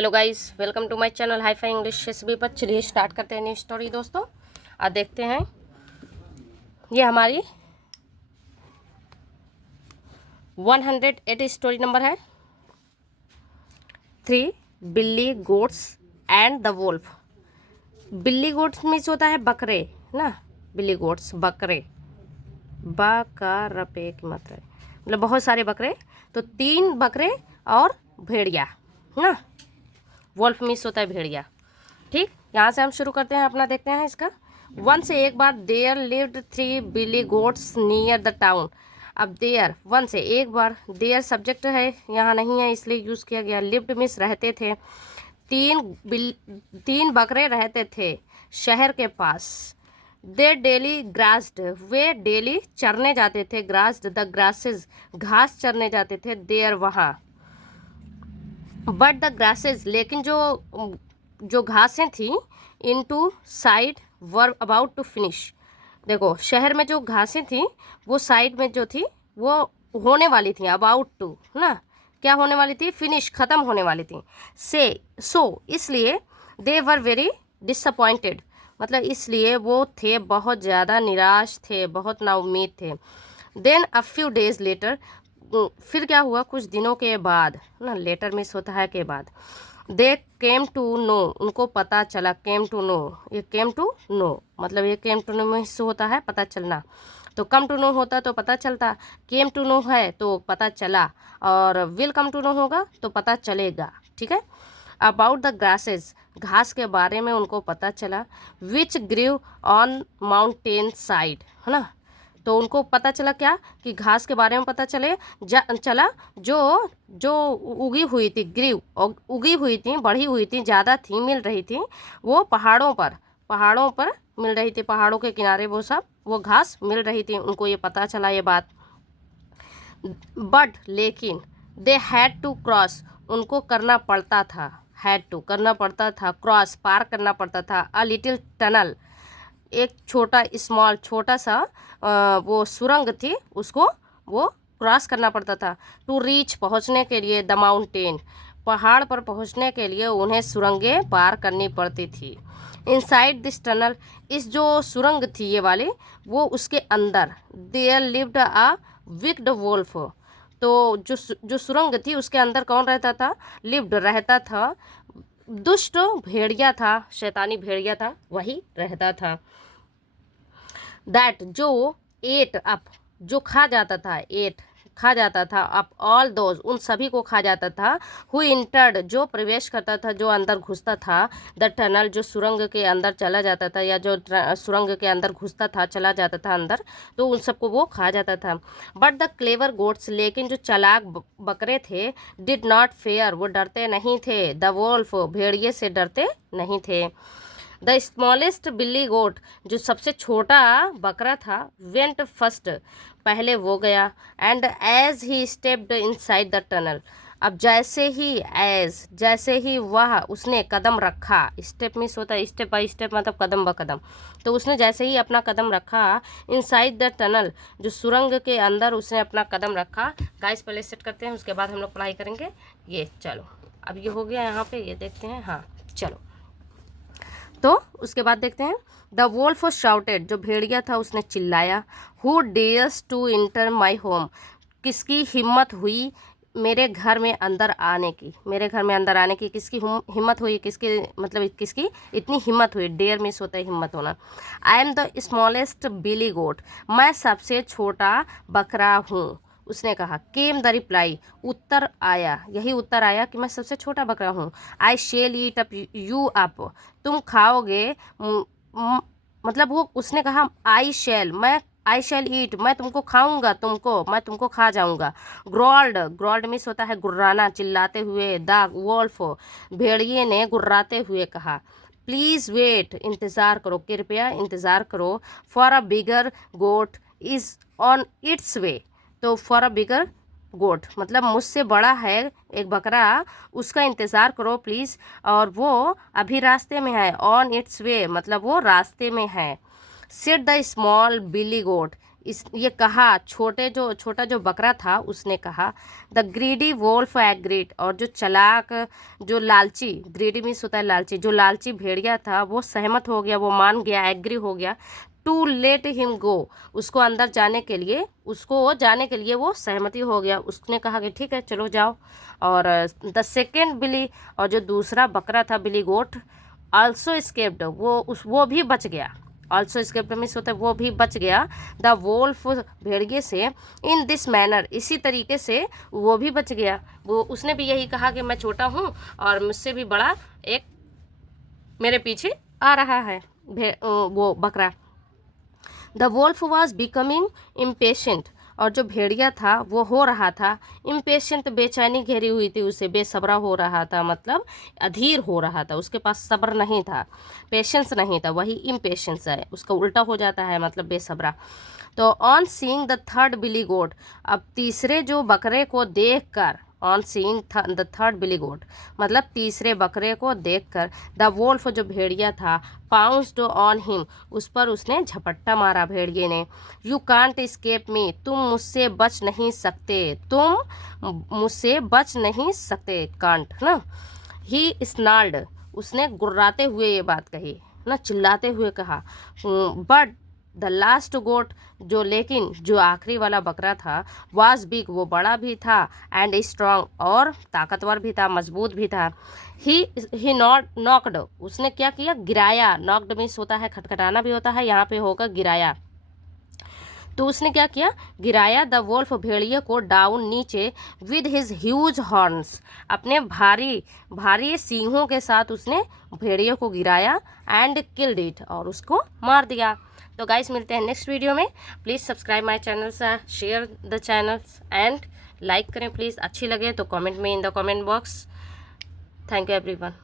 Hello guys, welcome to my channel hi fi English S B पर। चलिए start करते हैं न्यू स्टोरी दोस्तों। आज देखते हैं, ये हमारी 108 स्टोरी नंबर है। 3 बिल्ली गोट्स एंड द वोल्फ। बिल्ली गोट्स मीन्स होता है बकरे ना, बिल्ली गोट्स बकरे, बकरपे की मात्रा है, मतलब बहुत सारे बकरे। तो 3 बकरे और भेड़िया ना, वोल्फ मीन्स होता है भेड़िया। ठीक, यहाँ से हम शुरू करते हैं अपना, देखते हैं इसका। वन से एक बार there lived 3 billy goats near the town. अब देयर, वन से एक बार, देयर सब्जेक्ट है, यहाँ नहीं है इसलिए यूज़ किया गया। लिव्ड मीन्स रहते थे। 3 बकरे रहते थे शहर के पास। दे डेली ग्रास्ड, वे डेली चरने जाते थे। ग्रास्ड द ग्रासेस, घास चरने जाते थे। देयर वहाँ। बट द ग्रासेस, लेकिन जो घासें थी, into side were about to finish. देखो, शहर में जो घासें थी वो साइड में जो थी वो होने वाली थी, अबाउट टू ना, क्या होने वाली थी, फिनिश, ख़त्म होने वाली थी। सो इसलिए दे वर वेरी डिसअपॉइंटेड, मतलब इसलिए वो थे बहुत ज़्यादा निराश थे, बहुत नाउम्मीद थे। Then a few days later, फिर क्या हुआ, कुछ दिनों के बाद ना, लेटर मिस होता है के बाद। दे केम टू नो, उनको पता चला। केम टू नो, ये केम टू नो मतलब ये केम टू नो मिस होता है पता चलना। तो कम टू नो होता तो पता चलता, केम टू नो है तो पता चला, और विल कम टू नो होगा तो पता चलेगा। ठीक है। अबाउट द ग्रासेस, घास के बारे में उनको पता चला। विच ग्रीव ऑन माउंटेन साइड, है ना। तो उनको पता चला क्या, कि घास के बारे में पता चला जो जो उगी हुई थी, ग्रीव उगी हुई थी, बढ़ी हुई थी, ज़्यादा थी, मिल रही थी, वो पहाड़ों पर मिल रही थी। पहाड़ों के किनारे वो घास मिल रही थी, उनको ये पता चला ये बात। बट लेकिन, दे हैड टू क्रॉस, उनको करना पड़ता था, हैड टू करना पड़ता था, क्रॉस पार करना पड़ता था। अ लिटिल टनल, एक छोटा सा वो सुरंग थी, उसको वो क्रॉस करना पड़ता था। टू रीच, पहुंचने के लिए। द माउंटेन, पहाड़ पर पहुंचने के लिए उन्हें सुरंगें पार करनी पड़ती थी। इनसाइड दिस टनल, इस जो सुरंग थी ये वाली, वो उसके अंदर। There lived a wicked wolf, तो जो सुरंग थी उसके अंदर कौन रहता था, लिव्ड रहता था, दुष्ट भेड़िया था, शैतानी भेड़िया था, वही रहता था। दैट, जो एट अप, जो खा जाता था अप ऑल दोज, उन सभी को खा जाता था। हु इंटर्ड, जो प्रवेश करता था, जो अंदर घुसता था। द टनल, जो सुरंग के अंदर चला जाता था, या जो सुरंग के अंदर घुसता था, चला जाता था अंदर, तो उन सबको वो खा जाता था। बट द क्लेवर गोट्स, लेकिन जो चालाक बकरे थे, डिड नॉट फेयर, वो डरते नहीं थे। द वोल्फ, भेड़िए से डरते नहीं थे। द स्मॉलेस्ट बिल्ली गोट, जो सबसे छोटा बकरा था, वेंट फर्स्ट, पहले वो गया। And as he stepped inside the tunnel, अब जैसे ही वह उसने कदम रखा, स्टेप मिस होता है स्टेप बाय स्टेप, मतलब कदम ब कदम। तो उसने जैसे ही अपना कदम रखा इनसाइड द टनल, जो सुरंग के अंदर उसने अपना कदम रखा। गाइस पहले सेट करते हैं, उसके बाद हम लोग पढ़ाई करेंगे। ये चलो, अब ये हो गया यहाँ पे, ये देखते हैं। हाँ चलो, तो उसके बाद देखते हैं। द वोल्फ शाउटेड, जो भेड़िया था उसने चिल्लाया। Who dares to enter my home, किसकी हिम्मत हुई मेरे घर में अंदर आने की, किसकी हिम्मत हुई, किसकी मतलब किसकी इतनी हिम्मत हुई। डेयर मिस होता है हिम्मत होना। आई एम द स्मॉलेस्ट बिली गोट, मैं सबसे छोटा बकरा हूँ, उसने कहा। केम द रिप्लाई, उत्तर आया, यही उत्तर आया कि मैं सबसे छोटा बकरा हूँ। I shall eat up you up, तुम खाओगे, मतलब वो उसने कहा आई शैल ईट, मैं तुमको खाऊंगा, मैं तुमको खा जाऊंगा। ग्रॉल्ड मिस होता है गुर्राना, चिल्लाते हुए। द वोल्फ, भेड़िए ने गुर्राते हुए कहा। प्लीज़ वेट, इंतज़ार करो, कृपया इंतज़ार करो। For a bigger goat is on its way, तो फॉर अ बिगर गोट मतलब मुझसे बड़ा है एक बकरा, उसका इंतज़ार करो प्लीज़, और वो अभी रास्ते में है। ऑन इट्स वे मतलब वो रास्ते में है। सेड द स्मॉल बिली गोट, ये कहा, छोटा जो बकरा था उसने कहा। द ग्रीडी वोल्फ एग्रीड, और जो चलाक, जो लालची, ग्रीडी मीन्स होता है लालची, जो लालची भेड़िया था वो सहमत हो गया, वो मान गया, एग्री हो गया। टू लेट हिम गो, उसको अंदर जाने के लिए, वो सहमति हो गया। उसने कहा कि ठीक है चलो जाओ। और द सेकेंड बिली, और जो दूसरा बकरा था बिली गोट, आल्सो स्केप्ड, वो भी बच गया। ऑल्सो स्केप्ड मीन्स होता है वो भी बच गया। द वोल्फ, भेड़िए से, इन दिस मैनर, इसी तरीके से वो भी बच गया। वो उसने भी यही कहा कि मैं छोटा हूँ और मुझसे भी बड़ा एक मेरे पीछे आ रहा है वो बकरा। The Wolff was becoming impatient, और जो भेड़िया था वो हो रहा था इम्पेशेंट, बेचैनी घेरी हुई थी उसे, बेसब्रा हो रहा था, मतलब अधीर हो रहा था, उसके पास सब्र नहीं था, पेशेंस नहीं था, वही इम्पेशेंस है, उसका उल्टा हो जाता है, मतलब बेसब्रा। तो ऑन सीइंग द थर्ड बिली गोट, अब तीसरे जो बकरे को देखकर, ऑन सीइंग द थर्ड बिली गोट मतलब तीसरे बकरे को देखकर, द वोल्फ जो भेड़िया था, पाउंस्ड ऑन हिम, उस पर उसने झपट्टा मारा भेड़िए ने। यू कांट स्केप मी, तुम मुझसे बच नहीं सकते, कांट ना। ही स्नाल्ड, उसने गुर्राते हुए ये बात कही ना, चिल्लाते हुए कहा। बट द लास्ट गोट, जो आखिरी वाला बकरा था, वाज बिग, वो बड़ा भी था, एंड स्ट्रांग, और ताकतवर भी था, मजबूत भी था। ही नॉक्ड, उसने क्या किया, गिराया। नॉक्ड मीन्स होता है खटखटाना भी होता है, यहाँ पे होगा गिराया। तो उसने क्या किया, गिराया द वोल्फ, भेड़िए को, डाउन, नीचे, विद हिज ह्यूज हॉर्न्स, अपने भारी सींगों के साथ उसने भेड़िए को गिराया, एंड किल्ड इट, और उसको मार दिया। तो गाइस मिलते हैं नेक्स्ट वीडियो में। Please subscribe my channel, share the channels and like करें प्लीज़। अच्छी लगे तो कमेंट में in the comment box. Thank you everyone.